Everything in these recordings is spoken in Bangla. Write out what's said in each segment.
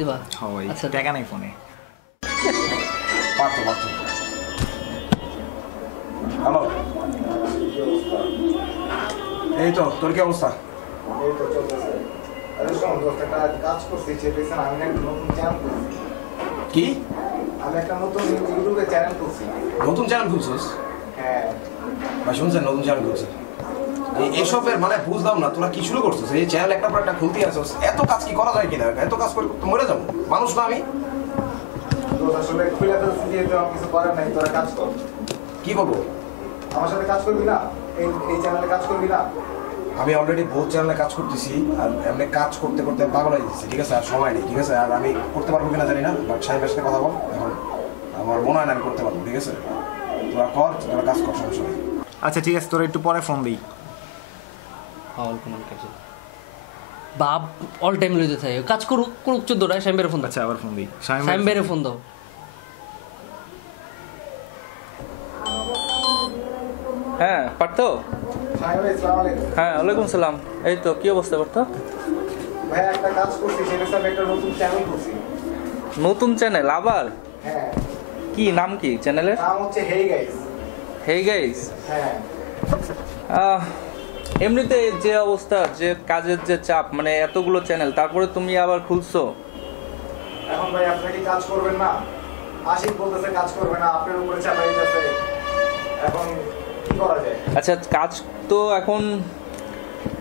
দিবা? হ্যাঁ ভাই, আচ্ছা টাকা নাই ফোনে। পারতো হ্যালো, এই তো তোর কি অবস্থা? এই তো চলতেছে। আরে শোন দোস্ত, একটা কাজ করছি, চেপেছেন আমি একটা নতুন চ্যানেল খুলছি। কি আমি একটা নতুন ইউটিউবে চ্যানেল খুলছি। নতুন চ্যানেল খুলছিস? হ্যাঁ ভাই শুনছেন নতুন চ্যানেল খুলছিস? এসবের মানে বুঝলাম না, তোরা কি শুরু করছিস? এই চ্যানেল একটা পর একটা খুলতে আসছিস, এত কাজ কি করা যায় কিনা? এত কাজ করে তো মরে যাবো, মানুষ না আমি। দোস্ত আসলে খুলে ফেলছি, যেহেতু আমার কিছু করার নাই, তোরা কাজ কর। কি করবো? আমার সাথে কাজ করবি না? এই চ্যানেলে কাজ করবি না? আমি অলরেডি বহুত চ্যানেলে কাজ করতেছি, আর এমনি কাজ করতে করতে পাগল হয়ে যাচ্ছি, ঠিক আছে? আর সময় নেই, ঠিক আছে? আর আমি করতে পারবো কিনা জানি না, বাট সাহেবের সাথে কথা বল এখন। আমার মনে হয় না আমি করতে পারবো, ঠিক আছে? তোরা কর, তোরা কাজ কর, সমস্যা নেই। আচ্ছা ঠিক আছে, তোরা একটু পরে ফোন দিই। অল কমেন্ট কাছে বাপ অল টাইম লইতে থাকে, কাজ করুক 14টায় সাইম্বের ফোন দাও। আচ্ছা আবার ফোন দিই। সাইম্বের ফোন দাও। হ্যাঁ পারতো। সাহেব ভাই আসসালামু আলাইকুম। হ্যাঁ ওয়ালাইকুম সালাম। এই তো কি অবস্থা পারতো? ভাই একটা কাজ করছি, সেটা আমি একটা নতুন চ্যানেল খুলছি। নতুন চ্যানেল আবার? হ্যাঁ। কি নাম, কি চ্যানেলের নাম হচ্ছে হেই গাইস। Hey guys. হ্যাঁ। এমনিতে যে অবস্থা, যে কাজের যে চাপ, মানে এতগুলো চ্যানেল, তারপরে তুমি আবার খুলছো। এখন ভাই আপনি কি কাজ করবেন না? আশিক বলতেছে কাজ করবে না, আপনার উপরে চাপাই যাচ্ছে। এখন কি করা যায়? আচ্ছা কাজ তো এখন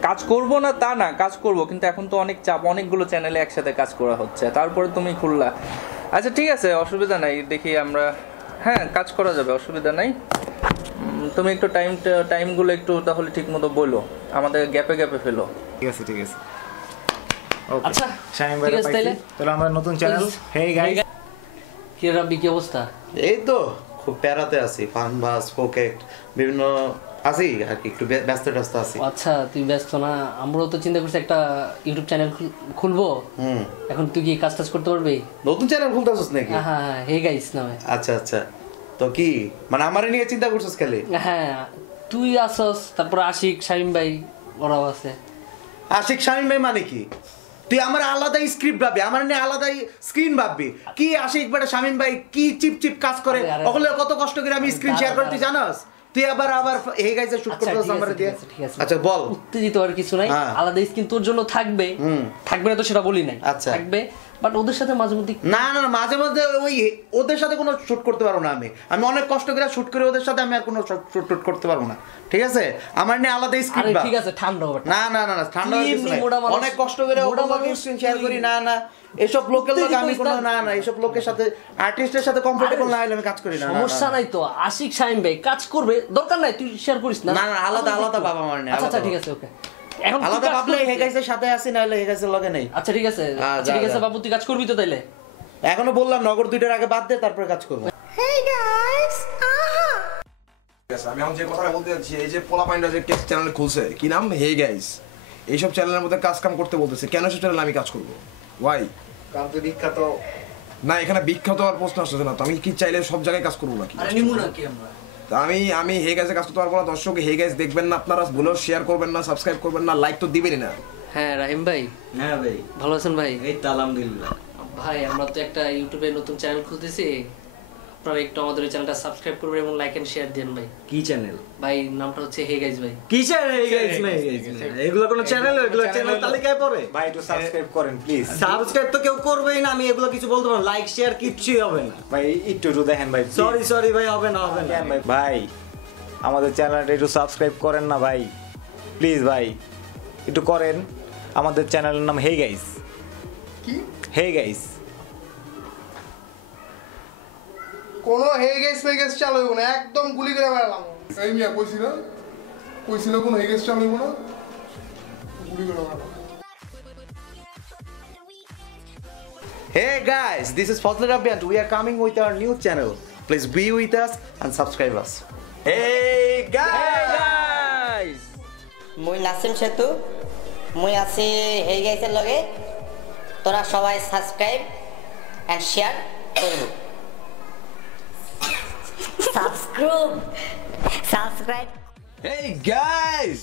কাজ করব না তা না, কাজ করব, কিন্তু এখন তো অনেক চাপ, অনেকগুলো চ্যানেলে একসাথে কাজ করা হচ্ছে, তারপরে তুমি খুললা। আচ্ছা ঠিক আছে, অসুবিধা নাই, দেখি আমরা, হ্যাঁ কাজ করা যাবে, অসুবিধা নাই। তুমি একটু টাইমগুলো একটু তাহলে ঠিক মতো বলো, আমাদের গ্যাপে গ্যাপে ফেলো। ঠিক আছে ঠিক আছে। ওকে আচ্ছা শাহিম ভাই ঠিক আছে তাইলে। তাহলে আমরা নতুন চ্যানেল হেই গাইস। কি রাব্বি, কি অবস্থা? এই তো খুব প্যারাতে আছি, ফানবাস প্রোকেক্ট বিভিন্ন আছি আর কি, একটু ব্যস্ত আছি। আচ্ছা তুই ব্যস্ত না, আমরাও তো চিন্তা করছি একটা ইউটিউব চ্যানেল খুলবো। এখন তুই কি কাজ টাজ করতে পারবি? নতুন চ্যানেল খুলতেছস নাকি? হ্যাঁ হ্যাঁ, হে গাইস নামে। আচ্ছা আচ্ছা, তো কি মানে আমারে নিয়ে চিন্তা করছস খালি? হ্যাঁ তুই আসস, তারপর আশিক শামিম ভাই ওরাও আছে। আশিক শামিম ভাই মানে কি? তুই আমার আলাদা স্ক্রিপ্ট ভাববি, আমার নিয়ে আলাদা স্ক্রিন ভাববি কি? আশিক বেটা শামিম ভাই কি চিপ কাজ করে, ওগুলো কত কষ্ট করে আমি স্ক্রিন শেয়ার করতে জানাস? তুই আবার হে গাইসে শুট করতেছস আমারে দিয়ে। আচ্ছা বল। উত্তেজিত আর কিছু নাই, আলাদা স্কিন তোর জন্য থাকবে। থাকবে না তো সেটা বলি নাই, থাকবে, বাট ওদের সাথে মাঝে মধ্যে না মাঝে মধ্যে ওই ওদের সাথে কোনো শুট করতে পারবো না আমি অনেক কষ্ট করে শুট করে ওদের সাথে আমি আর কোনো শুট করতে পারবো না, ঠিক আছে? আমার নিয়ে আলাদা স্ক্রিপ্ট। ঠিক আছে ঠান্ডা হবে না ঠান্ডা কিছু নাই, অনেক কষ্ট করে ওদের স্ক্রিন শেয়ার করি। না এসব লোকের লোক আমি কোনো না এসব লোকের সাথে আর্টিস্টের সাথে কমফোর্টেবল না হলে আমি কাজ করি না। সমস্যা নাই তো, আশিক শামিম ভাই কাজ করবে, দরকার নাই তুই শেয়ার করিস না। না আলাদা বাবা আমার নেই। আচ্ছা ঠিক আছে, ওকে। এখন আলাদা ভাবলে হে গাইসের সাথে আসি, না হলে হে গাইসের লগে নেই। আচ্ছা ঠিক আছে, ঠিক আছে বাবু, তুই কাজ করবি তো তাইলে? এখনো বললাম নগর 2টার আগে বাদ দে, তারপরে কাজ করব। ঠিক আছে, আমি এখন যে কথাটা বলতে যাচ্ছি, এই যে পোলা পাইন্ডা যে চ্যানেল খুলছে, কি নাম, হে গাইস, এইসব চ্যানেলের মধ্যে কাজ কাম করতে বলতেছে, কেন সব চ্যানেলে আমি কাজ করবো? ওয়াই? কারণ তুই বিখ্যাত না, এখানে বিখ্যাত আর প্রশ্ন আসছে না তো, আমি কি চাইলে সব জায়গায় কাজ করবো নাকি? আমি হে গাইসে কাজ করতে পারবো না? দর্শক হে গাইস দেখবেন না আপনারা, বলেও শেয়ার করবেন না, সাবস্ক্রাইব করবেন না, লাইক তো দিবেনই না। হ্যাঁ রাহিম ভাই। হ্যাঁ ভাই, ভালো আছেন ভাই? এই তো আলহামদুলিল্লাহ ভাই। আমরা তো একটা ইউটিউবে নতুন চ্যানেল খুলতেছি, আপনারা একটু আমাদের ওই চ্যানেলটা সাবস্ক্রাইব করবেন এবং লাইক এন্ড শেয়ার দেন ভাই। কি চ্যানেল ভাই? নামটা হচ্ছে হে গাইস ভাই। কি চ্যানেল? এই গাইস না, এগুলো কোন চ্যানেল? এগুলো চ্যানেল তালিকায় পড়ে? ভাই একটু সাবস্ক্রাইব করেন প্লিজ। সাবস্ক্রাইব তো কেউ করবেই না, আমি এগুলো কিছু বলতে পারবো না। লাইক শেয়ার কিচ্ছুই হবে না ভাই, একটু দেখেন ভাই। সরি ভাই, হবে না ভাই, আমাদের চ্যানেলটা একটু সাবস্ক্রাইব করেন না ভাই, প্লিজ ভাই একটু করেন। আমাদের চ্যানেলের নাম হে গাইস। কি হে গাইস? কোনো হে গাইস চালু হইব না, একদম গুলি করে মারলাম। এই মিয়া কইছিল কোনো হে গাইস চালু হইব না, গুলি করে মারলাম। Hey guys, this is Fazlur Rabbi and we are coming with our new channel. Please be with us and subscribe us. Hey guys! মুই নাসিম সেতু, মুই আছি হেই গাইসের লগে। তোরা সবাই সাবস্ক্রাইব এন্ড শেয়ার করবো। Subscribe. Hey guys!